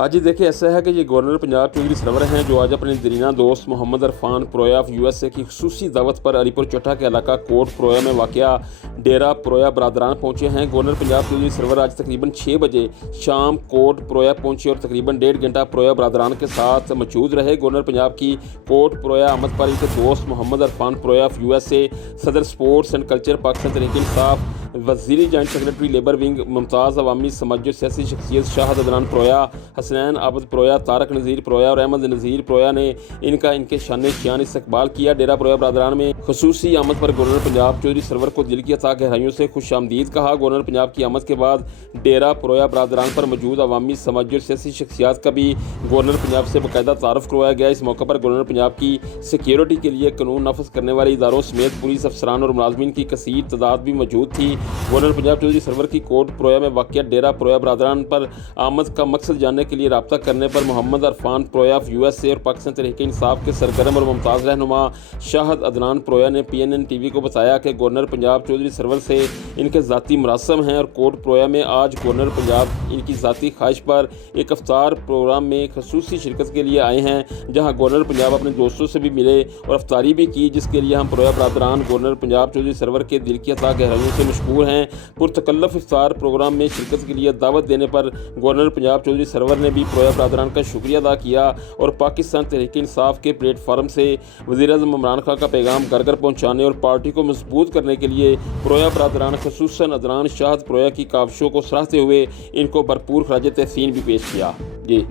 आज जी देखिए ऐसा है कि ये गवर्नर पंजाब चौधरी सरवर हैं जो आज अपने दरीना दोस्त मोहम्मद इरफान प्रोया ऑफ यूएसए की खुसूसी दावत पर अलीपुर चट्टा के इलाका कोट प्रोया में वाक़या डेरा प्रोया बरादरान पहुंचे हैं। गवर्नर पंजाब चौधरी सरवर आज तकरीबन 6 बजे शाम कोट प्रोया पहुंचे और तकरीबन 1.5 घंटा प्रोया बरादरान के साथ मौजूद रहे। गवर्नर पंजाब की कोट प्रोया आमद पर इनके दोस्त मोहम्मद इरफान प्रोया ऑफ यूएसए, सदर sports and culture Pakistan Tehreek Insaf, वज़ीर जॉइंट सेक्रेटरी लेबर विंग मुमताज़ अवामी समाजी सियासी शख्सियत शाहद अदनान प्रोया, हसनैन आबद प्रोया, तारक नज़ीर प्रोया और अहमद नज़ीर प्रोया ने इनके शान शान इस्तकबाल किया। डेरा प्रोया बरादरान में खुसूसी आमद पर गवर्नर पंजाब चौधरी सरवर को दिल की अता गहराइयों से खुश आमदीद कहा। गवर्नर पंजाब की आमद के बाद डेरा प्रोया बरादरान पर मौजूद अवामी समाजी और सियासी शख्सियात का भी गवर्नर पंजाब से बाकायदा तारुफ करवाया गया। इस मौके पर गवर्नर पंजाब की सिक्योरिटी के लिए कानून नाफज करने वाले इदारों समेत पुलिस अफसरान और मुलाजमीन की कसीर तादाद भी मौजूद थी। गवर्नर पंजाब चौधरी सरवर की कोट प्रोया में वाक़या डेरा प्रोया बरादरान पर आमद का मकसद जानने के लिए रब्ता करने पर मोहम्मद इरफान प्रोया ऑफ यूएसए और पाकिस्तान तहरीक इंसाफ के सरगर्म और मुमताज़ रहनुमा शाहद अदनान प्रोया ने PNN TV को बताया कि गवर्नर पंजाब चौधरी सरवर से इनके ज़ाती मरासम हैं और कोट प्रोया में आज गवर्नर पंजाब इनकी ज़ाती ख्वाहिश पर एक अफ्तार प्रोग्राम में खसूसी शिरकत के लिए आए हैं, जहाँ गवर्नर पंजाब अपने दोस्तों से भी मिले और अफ्तारी भी की, जिसके लिए हम प्रोया बरादरान गवर्नर पंजाब चौधरी सरवर के दिल की अता गहराइयों से मशकूर हैं। पुरतकल्लफ इफ्तार प्रोग्राम में शिरकत के लिए दावत देने पर गवर्नर पंजाब चौधरी सरवर ने भी प्रोया बरादरान का शुक्रिया अदा किया और पाकिस्तान तहरीक इंसाफ के प्लेटफार्म से वज़ीर-ए-आज़म इमरान खान का पैगाम घर घर पहुँचाने और पार्टी को मजबूत करने के लिए प्रोया बरादरान खसूसन अदनान शाहद प्रोया की काविशों को सराहते हुए इनको भरपूर खराज तहसीन भी पेश किया।